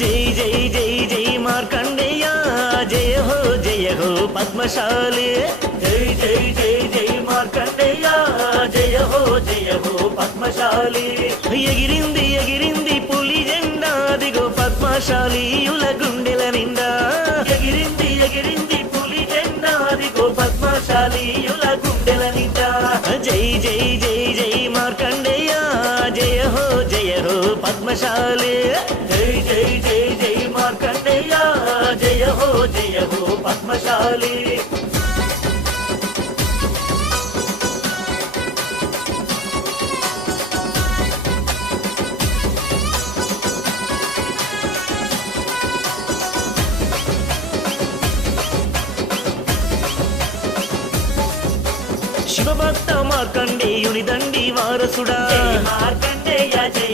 జై జై జై జై మార్కండేయ జయ హో పద్మశాలి జై జై జై జై మార్కండేయ జయ హో పద్మశాలి ఎగిరింది ఎగిరింది పులి జెండా దిగో పద్మశాలీయుల గుండెల నిండా ఎగిరింది ఎగిరింది పులి జెండా దిగో పద్మశాలీయుల గుండెల నిండా జై జై జై జై మార్కండేయ జయ హో పద్మశాలి జై జై జై జై మార్కండేయ జయ హో పద్మశాలి శివభక్త మార్కండేయుని దండి వారసుడా మార్కండేయ జై